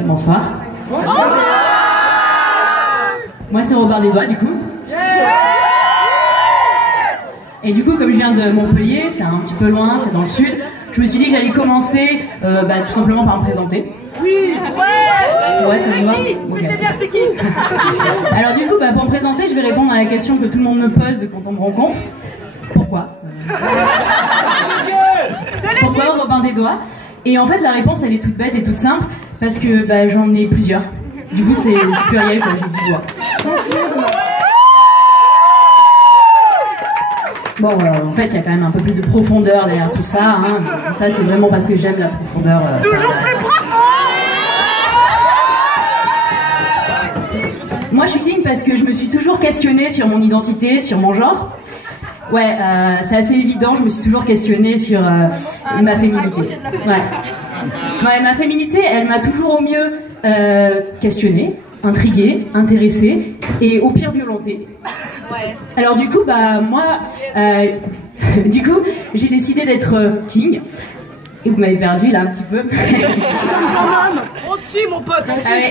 Bonsoir. Moi c'est Robin des Doigts du coup. Et du coup comme je viens de Montpellier, c'est un petit peu loin, c'est dans le sud, je me suis dit que j'allais commencer tout simplement par me présenter. Oui. Ouais, ça vous va. T'es qui? Alors du coup pour me présenter, je vais répondre à la question que tout le monde me pose quand on me rencontre. Pourquoi Pourquoi Robin des Doigts? Et en fait la réponse elle est toute bête et toute simple parce que j'en ai plusieurs. Du coup c'est pluriel quoi, j'ai 10 doigts. Bon en fait il y a quand même un peu plus de profondeur derrière tout ça, hein. Ça c'est vraiment parce que j'aime la profondeur. Toujours plus profond. Moi je suis King parce que je me suis toujours questionnée sur mon identité, sur mon genre. Ouais, c'est assez évident, je me suis toujours questionnée sur ma féminité. Ouais, ma féminité, elle m'a toujours au mieux questionnée, intriguée, intéressée et au pire violentée. Alors du coup, moi, du coup, j'ai décidé d'être King. Et vous m'avez perdu là un petit peu. Au-dessus mon pote.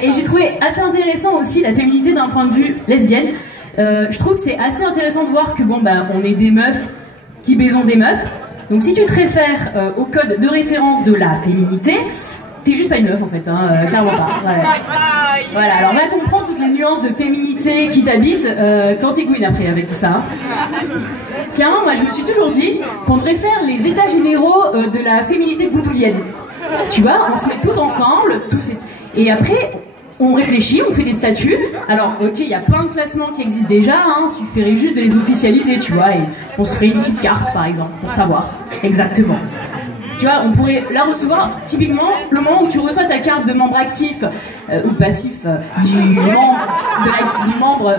Et j'ai trouvé assez intéressant aussi la féminité d'un point de vue lesbienne. Je trouve que c'est assez intéressant de voir que on est des meufs qui baisons des meufs. Donc si tu te réfères au code de référence de la féminité, t'es juste pas une meuf en fait, hein, clairement pas. Ouais. Voilà, alors va comprendre toutes les nuances de féminité qui t'habitent quand t'es queen après avec tout ça. Hein. Clairement, moi je me suis toujours dit qu'on devrait faire les états généraux de la féminité goudoulienne. Tu vois, on se met tout ensemble, et après on réfléchit, on fait des statuts. Alors ok, il y a plein de classements qui existent déjà, hein, suffirait juste de les officialiser, tu vois, et on se ferait une petite carte par exemple, pour savoir exactement. Tu vois, on pourrait la recevoir, typiquement, le moment où tu reçois ta carte de membre actif ou passif du membre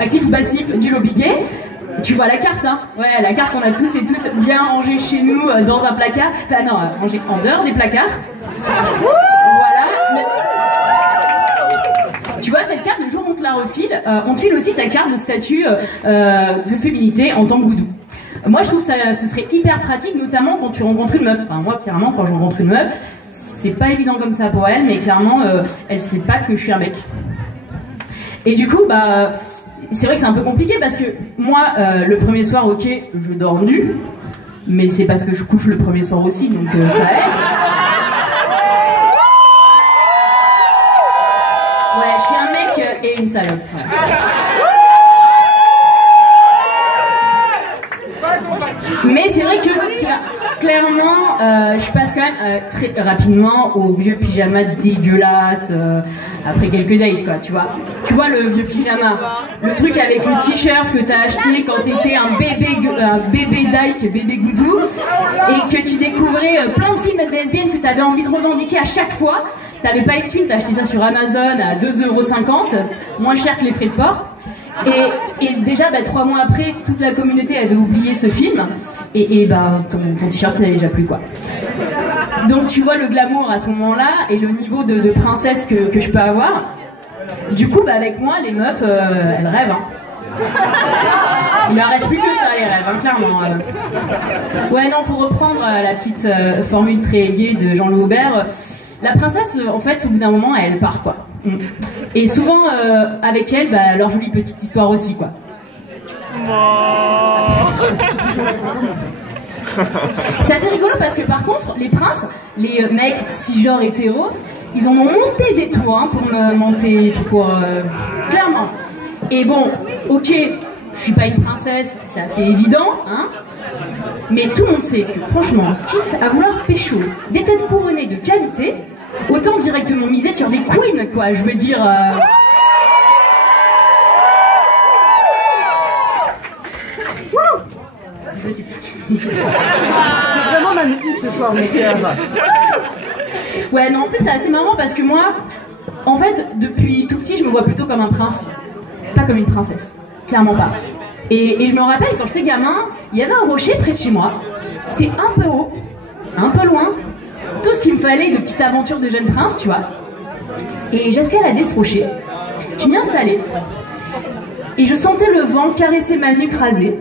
actif ou passif du lobby gay. Tu vois la carte, hein? Ouais, la carte qu'on a tous et toutes bien rangée chez nous dans un placard. Enfin non, rangée en dehors des placards. Voilà. Tu vois, cette carte, le jour où on te la refile, on te file aussi ta carte de statut de féminité en tant que goudou. Moi, je trouve que ce serait hyper pratique, notamment quand tu rencontres une meuf. Enfin, moi, clairement, quand je rencontre une meuf, c'est pas évident comme ça pour elle, mais clairement, elle sait pas que je suis un mec. Et du coup, c'est vrai que c'est un peu compliqué parce que moi, le premier soir, ok, je dors nue, mais c'est parce que je couche le premier soir aussi, donc ça aide. Ouais, je suis un mec et une salope. Ouais. Mais c'est vrai que clairement, je passe quand même très rapidement au vieux pyjama dégueulasse après quelques dates, quoi, tu vois. Tu vois le vieux pyjama, le truc avec le t-shirt que t'as acheté quand t'étais un bébé dyke, bébé goudou, et que tu découvrais plein de films lesbiennes que t'avais envie de revendiquer à chaque fois. T'avais pas une thune, t'as acheté ça sur Amazon à 2,50 €, moins cher que les frais de port. Et déjà, 3 mois après, toute la communauté avait oublié ce film, et ton t-shirt, il n'avait déjà plus, quoi. Donc tu vois le glamour à ce moment-là, et le niveau de princesse que je peux avoir. Du coup, avec moi, les meufs, elles rêvent, hein. Il leur reste plus que ça, les rêves, hein, clairement. Ouais, non, pour reprendre la petite formule très gaie de Jean-Louis Aubert, la princesse, en fait, au bout d'un moment, elle part, quoi. Et souvent, avec elle, leur jolie petite histoire aussi, quoi. C'est assez rigolo parce que, par contre, les princes, les mecs cisgenres hétéros, ils en ont monté des tours, hein, pour me monter, clairement. Et bon, ok, je suis pas une princesse, c'est assez évident, hein. Mais tout le monde sait que, franchement, quitte à vouloir pécho des têtes couronnées de qualité, autant directement miser sur des queens, quoi, je veux dire... Je suis C'est vraiment magnifique ce soir, mais... Ouais, non, en plus c'est assez marrant parce que moi, en fait, depuis tout petit, je me vois plutôt comme un prince, pas comme une princesse, clairement pas. Et je me rappelle, quand j'étais gamin, il y avait un rocher près de chez moi, c'était un peu haut, un peu loin, tout ce qu'il me fallait de petite aventure de jeune prince, tu vois. Et j'escaladais ce rocher, je m'y installais, et je sentais le vent caresser ma nuque rasée.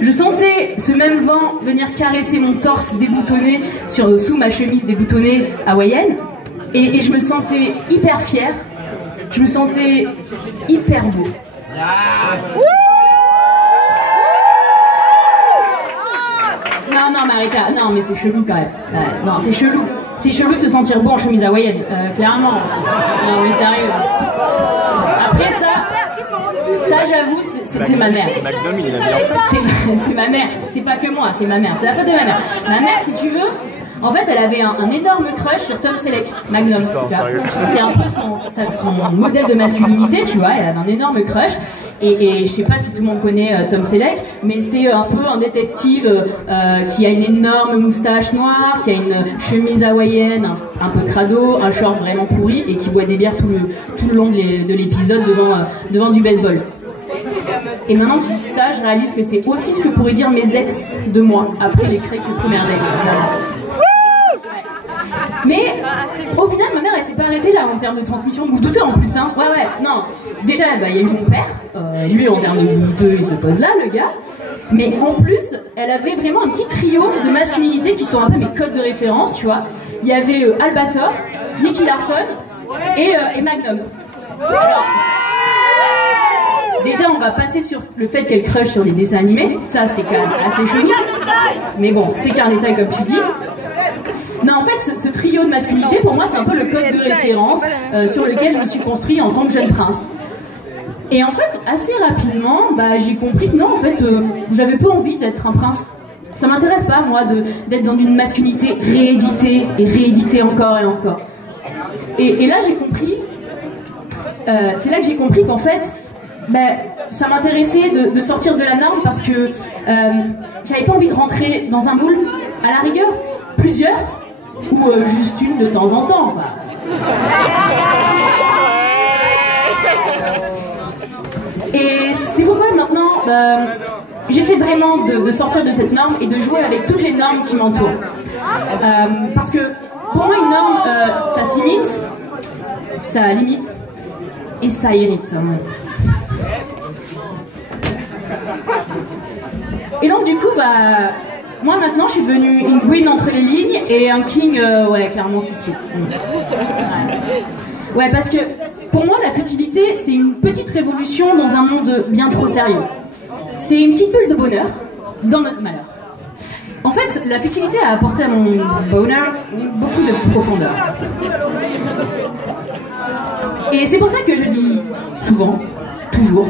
Je sentais ce même vent venir caresser mon torse déboutonné sous ma chemise déboutonnée hawaïenne. Et je me sentais hyper fière. Je me sentais hyper beau. Non, Marita, non, mais c'est chelou quand même. Non, c'est chelou. C'est chelou de se sentir beau en chemise hawaïenne, clairement. Non, mais sérieux. Après ça j'avoue, c'est ma mère. C'est ma mère. C'est pas que moi, c'est ma mère. C'est la faute de ma mère. Ma mère, si tu veux, en fait, elle avait un énorme crush sur Tom Selleck, Magnum. C'était un peu son modèle de masculinité, tu vois. Elle avait un énorme crush. Et je sais pas si tout le monde connaît Tom Selleck, mais c'est un peu un détective qui a une énorme moustache noire, qui a une chemise hawaïenne un peu crado, un short vraiment pourri et qui boit des bières tout le long de l'épisode devant du baseball. Et maintenant que je dis ça, je réalise que c'est aussi ce que pourraient dire mes ex de moi après les crêpes première date. Mais au final, ma mère, elle s'est pas arrêtée là en termes de transmission de goût douteux en plus. Hein. Ouais, non. Déjà, bah, il y a eu mon père. Lui, en termes de goût douteux, il se pose là, le gars. Mais en plus, elle avait vraiment un petit trio de masculinité qui sont un peu mes codes de référence, tu vois. Il y avait Albator, Nicky Larson et Magnum. Alors, déjà, on va passer sur le fait qu'elle crush sur des dessins animés. Ça, c'est quand même assez chelou. Mais bon, c'est qu'un détail comme tu dis. Non, en fait, ce trio de masculinité, pour moi, c'est un peu le code de référence sur lequel je me suis construit en tant que jeune prince. Et en fait, assez rapidement, bah, j'ai compris que non, en fait, j'avais pas envie d'être un prince. Ça m'intéresse pas, moi, d'être dans une masculinité rééditée et rééditée encore et encore. Et là, j'ai compris, c'est là que j'ai compris qu'en fait, bah, ça m'intéressait de sortir de la norme parce que j'avais pas envie de rentrer dans un moule, à la rigueur, plusieurs, ou juste une de temps en temps. Bah. Et c'est pourquoi maintenant, j'essaie vraiment de sortir de cette norme et de jouer avec toutes les normes qui m'entourent. Parce que pour moi, une norme, ça s'imite, ça limite et ça irrite. Et donc, du coup, bah. Moi maintenant je suis devenue une queen entre les lignes et un king ouais clairement futile. Ouais parce que pour moi la futilité c'est une petite révolution dans un monde bien trop sérieux. C'est une petite bulle de bonheur dans notre malheur. En fait la futilité a apporté à mon bonheur beaucoup de profondeur. Et c'est pour ça que je dis souvent, toujours,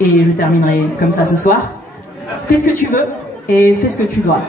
et je terminerai comme ça ce soir, fais ce que tu veux et fais ce que tu dois.